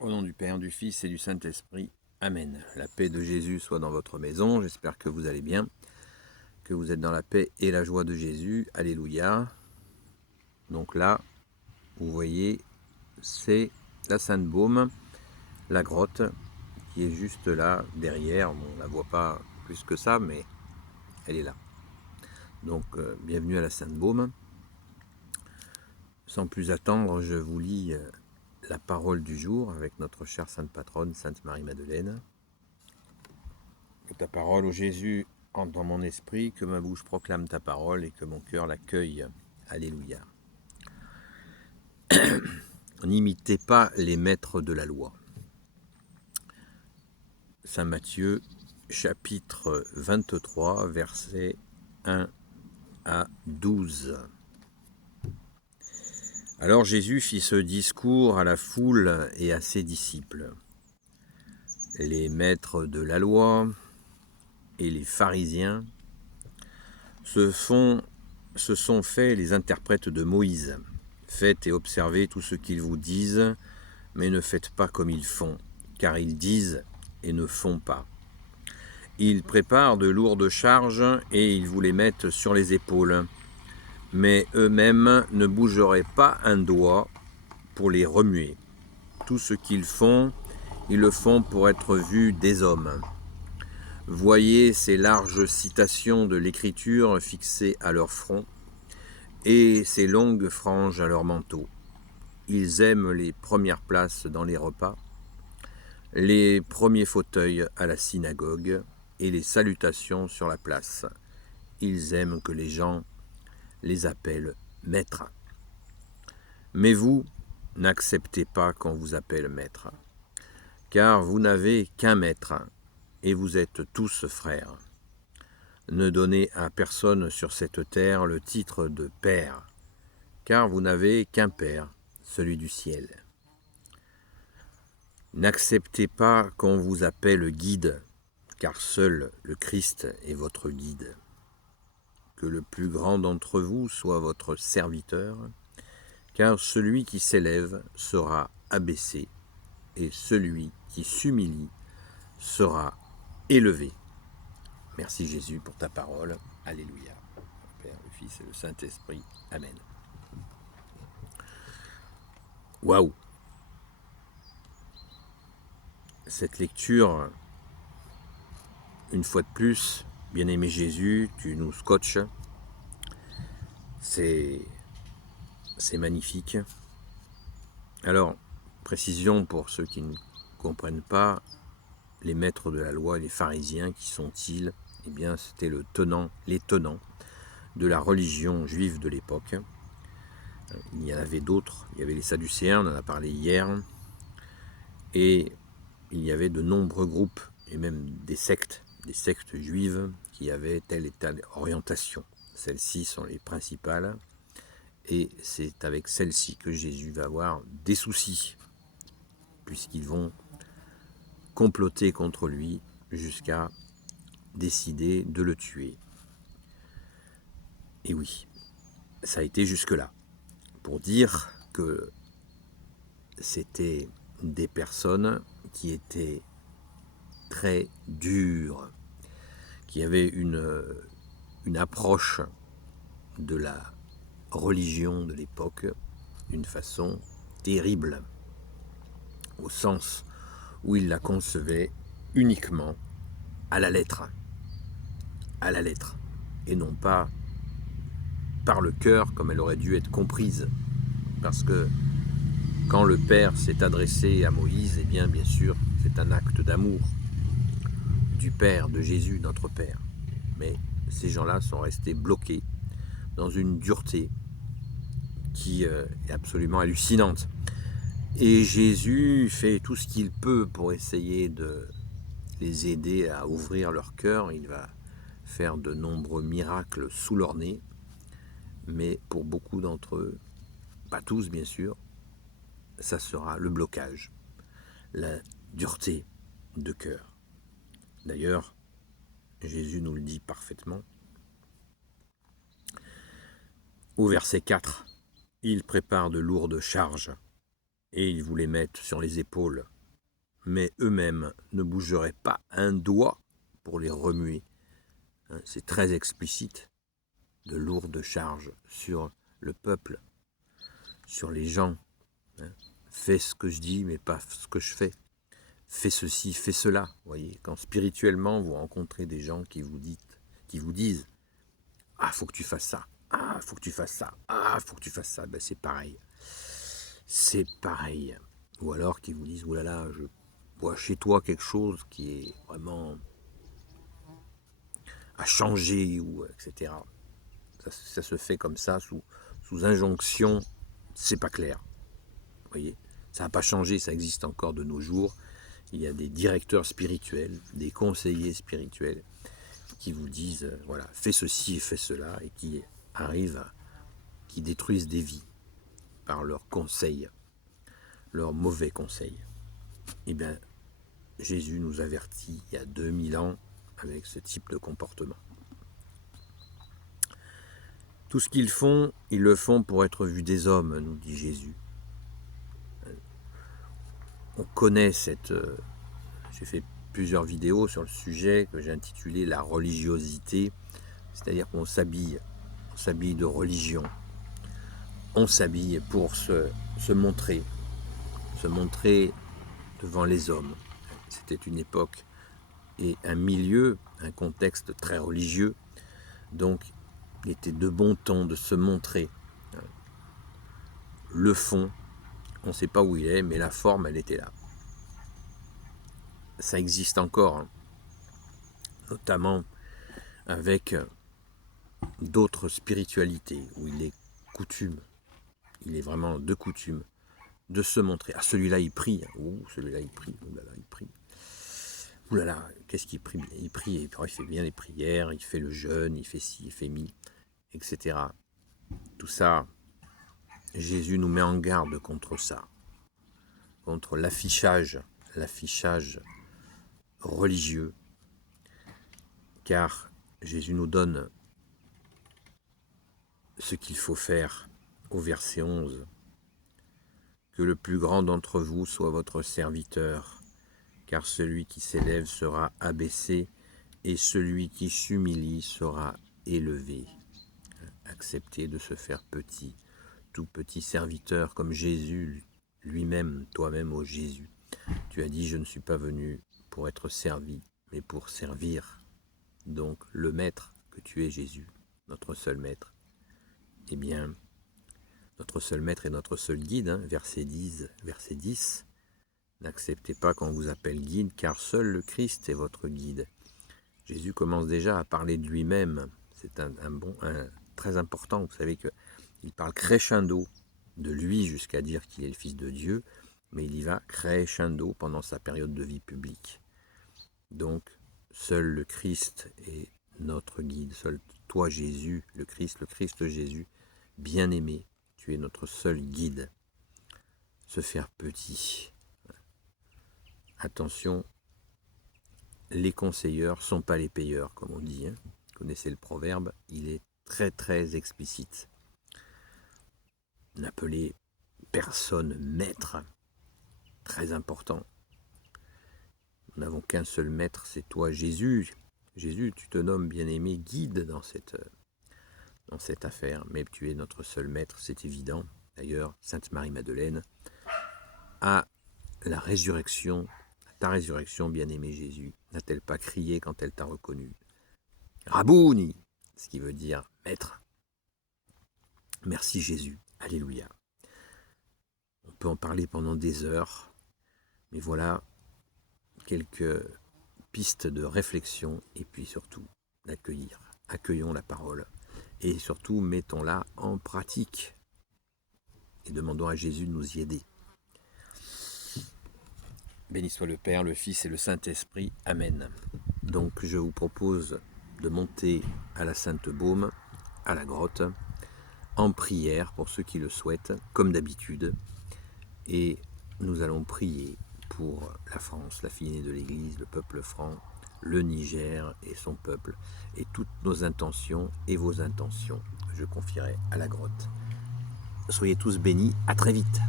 Au nom du Père, du Fils et du Saint-Esprit. Amen. La paix de Jésus soit dans votre maison. J'espère que vous allez bien, que vous êtes dans la paix et la joie de Jésus. Alléluia. Donc là, vous voyez, c'est la Sainte-Baume, la grotte, qui est juste là, derrière. Bon, on ne la voit pas plus que ça, mais elle est là. Donc, bienvenue à la Sainte-Baume. Sans plus attendre, je vous lis la parole du jour avec notre chère Sainte Patronne, Sainte Marie-Madeleine. Que ta parole, ô Jésus, entre dans mon esprit, que ma bouche proclame ta parole et que mon cœur l'accueille. Alléluia. N'imitez pas les maîtres de la loi. Saint Matthieu, chapitre 23, versets 1 à 12. Alors Jésus fit ce discours à la foule et à ses disciples. Les maîtres de la loi et les pharisiens se sont fait les interprètes de Moïse. Faites et observez tout ce qu'ils vous disent, mais ne faites pas comme ils font, car ils disent et ne font pas. Ils préparent de lourdes charges et ils vous les mettent sur les épaules, mais eux-mêmes ne bougeraient pas un doigt pour les remuer. Tout ce qu'ils font, ils le font pour être vus des hommes. Voyez ces larges citations de l'Écriture fixées à leur front et ces longues franges à leur manteau. Ils aiment les premières places dans les repas, les premiers fauteuils à la synagogue et les salutations sur la place. Ils aiment que les gens les appellent maître. Mais vous, n'acceptez pas qu'on vous appelle maître, car vous n'avez qu'un maître, et vous êtes tous frères. Ne donnez à personne sur cette terre le titre de père, car vous n'avez qu'un Père, celui du ciel. N'acceptez pas qu'on vous appelle guide, car seul le Christ est votre guide. Que le plus grand d'entre vous soit votre serviteur, car celui qui s'élève sera abaissé, et celui qui s'humilie sera élevé. Merci Jésus pour ta parole. Alléluia. Le Père, le Fils et le Saint-Esprit. Amen. Waouh! Cette lecture, une fois de plus, bien-aimé Jésus, tu nous scotches. C'est magnifique. Alors, précision pour ceux qui ne comprennent pas, les maîtres de la loi, les pharisiens, qui sont-ils? Eh bien, c'était les tenants de la religion juive de l'époque. Il y en avait d'autres. Il y avait les Sadducéens, on en a parlé hier. Et il y avait de nombreux groupes, et même des sectes juives qui avaient telle et telle orientation. Celles-ci sont les principales. Et c'est avec celles-ci que Jésus va avoir des soucis, puisqu'ils vont comploter contre lui jusqu'à décider de le tuer. Et oui, ça a été jusque-là, pour dire que c'était des personnes qui étaient très dures, qui avaient une approche de la religion de l'époque d'une façon terrible, au sens où ils la concevaient uniquement à la lettre, et non pas par le cœur comme elle aurait dû être comprise. Parce que quand le Père s'est adressé à Moïse, eh bien sûr, c'est un acte d'amour du Père, de Jésus, notre Père. Mais ces gens-là sont restés bloqués dans une dureté qui est absolument hallucinante. Et Jésus fait tout ce qu'il peut pour essayer de les aider à ouvrir leur cœur. Il va faire de nombreux miracles sous leur nez, mais pour beaucoup d'entre eux, pas tous bien sûr, ça sera le blocage, la dureté de cœur. D'ailleurs, Jésus nous le dit parfaitement. Au verset 4, il prépare de lourdes charges et ils vous les mettent sur les épaules, mais eux-mêmes ne bougeraient pas un doigt pour les remuer. C'est très explicite, de lourdes charges sur le peuple, sur les gens. Fais ce que je dis, mais pas ce que je fais. Fais ceci, fais cela. Vous voyez, quand spirituellement vous rencontrez des gens qui vous disent « Ah, faut que tu fasses ça. Ah, faut que tu fasses ça. Ah, faut que tu fasses ça. » Ben, c'est pareil. C'est pareil. Ou alors qui vous disent « Oh là là, je vois chez toi quelque chose qui est vraiment à changer, ou etc. » Ça se fait comme ça, sous injonction, c'est pas clair. Vous voyez, ça n'a pas changé, ça existe encore de nos jours. Il y a des directeurs spirituels, des conseillers spirituels qui vous disent, voilà, fais ceci et fais cela, et qui arrivent, qui détruisent des vies par leurs conseils, leurs mauvais conseils. Eh bien, Jésus nous avertit il y a 2000 ans avec ce type de comportement. Tout ce qu'ils font, ils le font pour être vus des hommes, nous dit Jésus. On connaît cette... J'ai fait plusieurs vidéos sur le sujet que j'ai intitulé « La religiosité », c'est-à-dire qu'on s'habille de religion. On s'habille pour se montrer devant les hommes. C'était une époque et un milieu, un contexte très religieux, donc il était de bon ton de se montrer. Le fond, on ne sait pas où il est, mais la forme, elle était là. Ça existe encore, notamment avec d'autres spiritualités, où il est coutume, il est vraiment de coutume, de se montrer. Ah, celui-là, il prie. Ouh, celui-là, il prie. Ouh là là, il prie. Ouh là là, qu'est-ce qu'il prie? Il prie, et puis il fait bien les prières, il fait le jeûne, il fait ci, il fait mi, etc. Tout ça, Jésus nous met en garde contre ça, contre l'affichage religieux, car Jésus nous donne ce qu'il faut faire au verset 11. Que le plus grand d'entre vous soit votre serviteur, car celui qui s'élève sera abaissé, et celui qui s'humilie sera élevé. Accepter de se faire petit, tout petit serviteur comme Jésus lui-même, toi-même, ô Jésus. Tu as dit, je ne suis pas venu pour être servi, mais pour servir. Donc le maître que tu es, Jésus, notre seul maître, eh bien, notre seul maître et notre seul guide, verset 10, n'acceptez pas qu'on vous appelle guide, car seul le Christ est votre guide. Jésus commence déjà à parler de lui-même. C'est très important. Vous savez qu'il parle crescendo de lui jusqu'à dire qu'il est le Fils de Dieu, mais il y va crescendo pendant sa période de vie publique. Donc, seul le Christ est notre guide. Seul toi, Jésus, le Christ Jésus, bien-aimé, tu es notre seul guide. Se faire petit. Attention, les conseilleurs ne sont pas les payeurs, comme on dit. Vous connaissez le proverbe, il est très très explicite. N'appelez personne maître, très important. Nous n'avons qu'un seul maître, c'est toi, Jésus. Jésus, tu te nommes bien-aimé guide dans cette affaire, mais tu es notre seul maître, c'est évident. D'ailleurs, Sainte Marie-Madeleine, à la résurrection, à ta résurrection, bien-aimé Jésus, n'a-t-elle pas crié quand elle t'a reconnu? Rabouni, ce qui veut dire maître. Merci Jésus, alléluia. On peut en parler pendant des heures, mais voilà quelques pistes de réflexion et puis surtout d'accueillir. Accueillons la parole et surtout mettons-la en pratique et demandons à Jésus de nous y aider. Béni soit le Père, le Fils et le Saint-Esprit. Amen. Donc je vous propose de monter à la Sainte Baume, à la grotte, en prière pour ceux qui le souhaitent, comme d'habitude. Et nous allons prier pour la France, la fille aînée de l'Église, le peuple franc, le Niger et son peuple, et toutes nos intentions et vos intentions, je confierai à la grotte. Soyez tous bénis, à très vite.